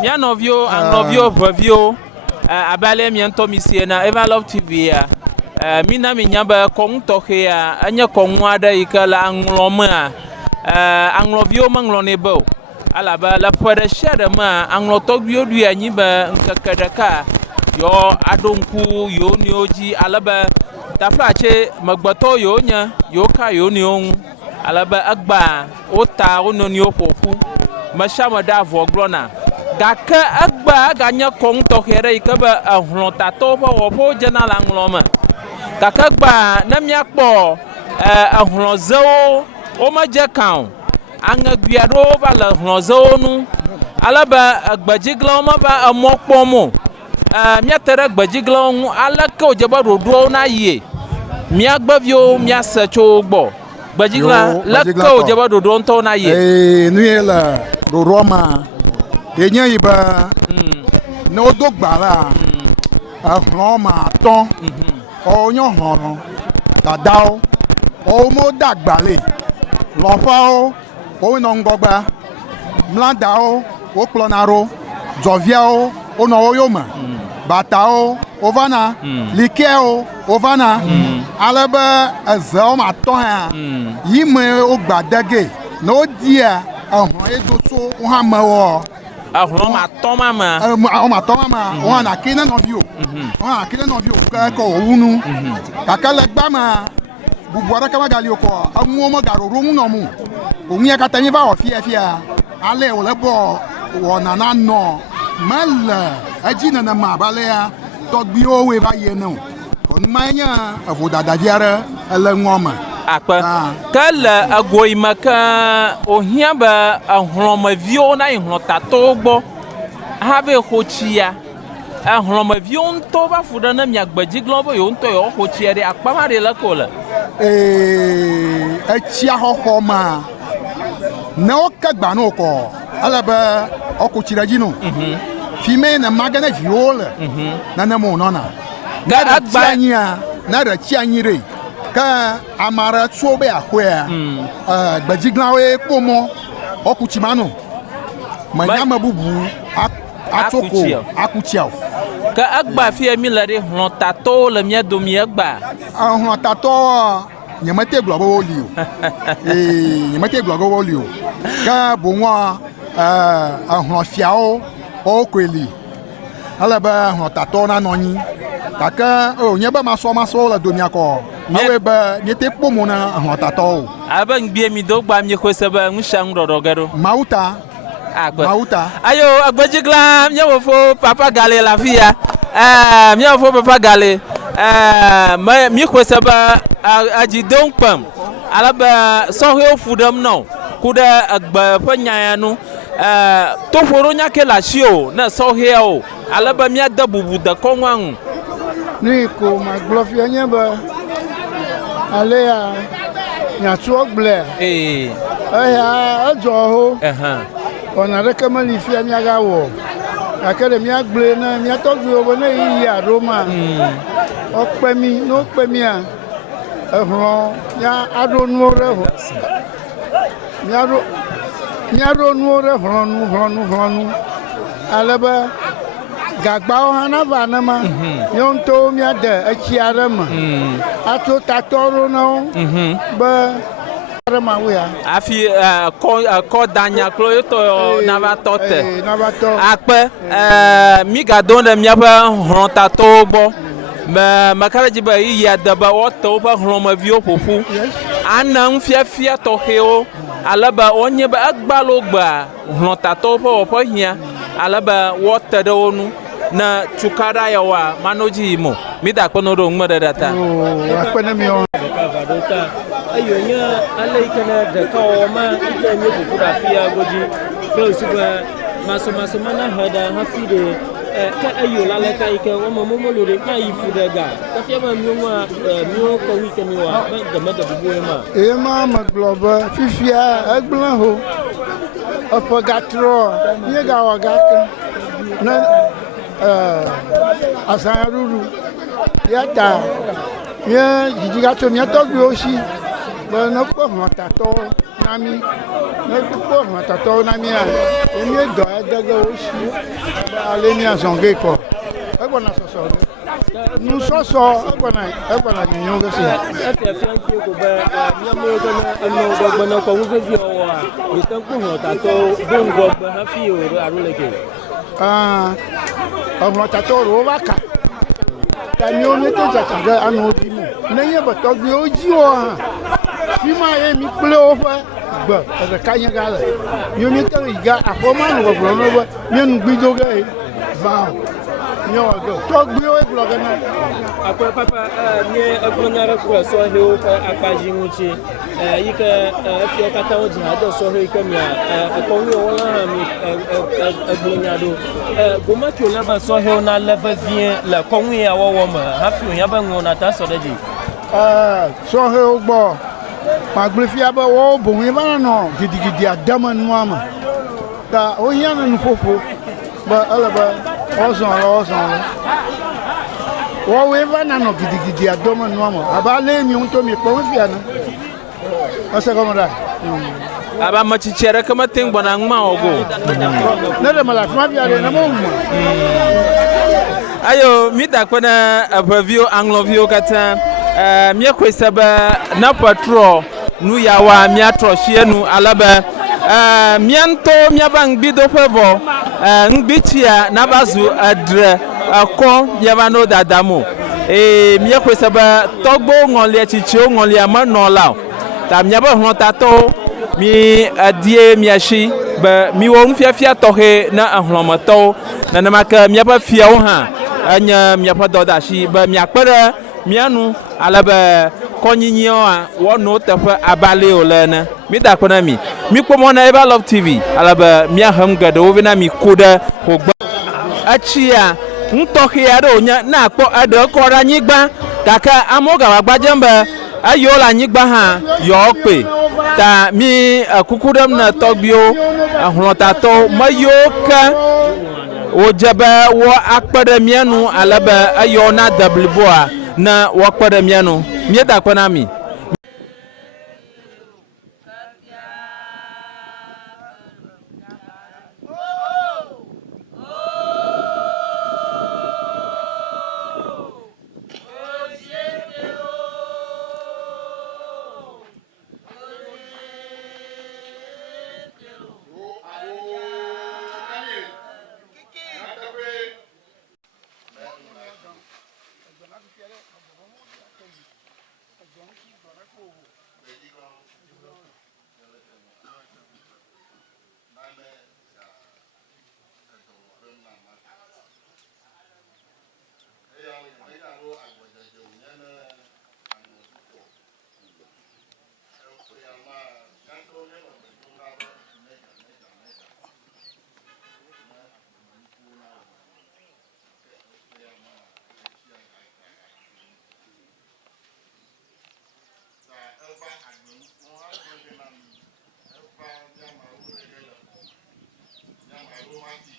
Mia novio and novio review abale mi ento mi sie na Everlove TV ya mi na mi nyaba kong toke ya anya kong wada ikala angloma anglovio manglonebo alaba la pwede share ma anglotobio du anyi ba nkakadaka yo adonku yo nioji alaba taflache magbato yo nya yo ka yo nion alaba agba ota ononi opopu mashama da voglona gaka agba ganya kong tohere ikaba ahlonta to po po jana langloma gaka agba na miakpo ahlonzo o ma je kan anga gbiado va la ahlonzo nu alaba agbajigla ma va amokpo mo miatere agbajigla nu alaka ojaba rodo na ye miagbavio miasecho gbo gbajigla laka ojaba rodo nto na ye nuela roroma enya iba no dogbara ahloma ton oyan horon dadao o mo dagbale lofao o no ngogba mlandao o plonaro zoviao o no oyoma batao o vana likeo o vana alaba azao ma ton ha yime o gbadege no dia ahon edoso o ha mawo ahun ma to mama o na kina novio ka ko wunu kakala gbama bubuara kama gali ko amu mo garo romu no mu onye kata ni va ofia ale o lebo wo na na no mal ajina na ma bale ya to gbi o we va ye no kon manya avoda daviara ele ngoma akpa kala agoimaka ohiaba ahloma vio na ihlota togbo have hochia ahloma vio nto ba fuda na miagbajiglo bo yo nto yo hochia de akpa mare la kola echia hohoma no kagba no ko alaba okuchira jino fime na magana viola na mo nona ga agba nya na ra chianyire ka amara tsobe ahwea gbajiglawe pomo okuchimano manyama bubu atoko akuchiao ka agba fi emilare hlontato le mia domi agba hlontato nyamate globo olio nyamate globo olio ka bonwa hlonfiao okweli alaba hlontato na nonyi kaka nyeba maso la domi ako nawe ba nyete pomo na hlontato aba ngbie mi do gba mi ko seba nshang rodogero mauta ayo agbajigla mia fo papa gale la fia mia fo papa gale mi ko seba ajidon pam alaba so he fudam no kuda agba panya no to foro nya ke la shio na so he o alaba mia da bubu da konwan ni ko maglofia nya ba alea nya tuogle ya ajo ho ona rekama ni fia mi aga wo akere mi agble na mi atogbe obo na yi aroma ope mi no pe mi a ehro ya adonu re ho mi adonu re honu alaba gagba o hana ba na ma yonto mi ade achi arama ato tatoro no ba afi ko danya klo to na va tote akpe mi ga don de mia ba hronta to gbo makara jiba yi ya daba o to ba hroma vio pofu anan fia to heo alaba onye ba agbalo gba hronta to po hia alaba water de onu na chukara ya wa manoji mo mi da kono do ngmada data akpene mi on ayonya alaikana da kawo ma ita ne ku da fiya goji ko su ba maso mana hada hafi da ka ayo lalaka ike o mo lore ka yi fu daga ka fiya ma mi ko weekend wa da ma da bubu ma ma globa fifia agblan ho apagatro ye ga wa ga na Asanruru yata ye jijigato miato aussi ben no ko matato nami no ko matato nami a emi do daga aussi ale mi azonge ko e na soso nu soso e na nyo go si e fianki ko ba nyamo ko na no gbogbo na ko wo fi owo a mi tan ko matato bongo ba ha fi o aruleke matato ro waka tani o ne to jaja anu di mo neye boto gbe oji o han fi ma ye mi ple o fa gbo e ka yan gale yo mi tan iga afoma nu gboro no bo mi Nugbuidodo e va yo go to gbe o blog na akwa papa ni agbonara ko so he o apaji nchi yike fi o kata o ji hado so he ke mi ko ni o la ha mi agbonyado goma ki o la ba so he na level vien la ko ni ya wo ma ha fi o ya ba ngo na ta so de ji so he o gbo ma gbe fi aba wo bo wi ba no gidigidi adama nu ama da o yan nu fofo ba ala ba ozon wo we va na no gidigidi adoma nu ama aba le mi un to mi po fi ana asa como da aba machichere kama tengbo na ngma ogo na de mala fa fi ale na mo mu ayo mi da kwana abavio anglovio kata mi kwesaba na patrol nu yawa mi atrohie nu alaba mi anto mi abangbido fevo ngbitia na bazu adre akọ yaba no dadamo mi kwesaba togbo ngole chichi ngole amanola ta mi aba hlotato mi adie mi ashi ba mi wo mfiafia tohe na ahlomato na na maka mi aba fia wo ha anya mi aba dodashi ba mi akpere mi anu alaba konyinyo a wo no tefa abale olena mi da kona mi kpomo na Everlove TV alaba mi aham gado wo na mi koda hogba achia ntohia do nya na akpo ado kora nyigba kaka amoga wagbajemba ayola nyigba ha yo pe ta mi akukudam na togbio ahlotato mayoka ojaba wo akpada mianu alaba ayona doubleboa na wo akpada mianu mi da kwana mi Nyama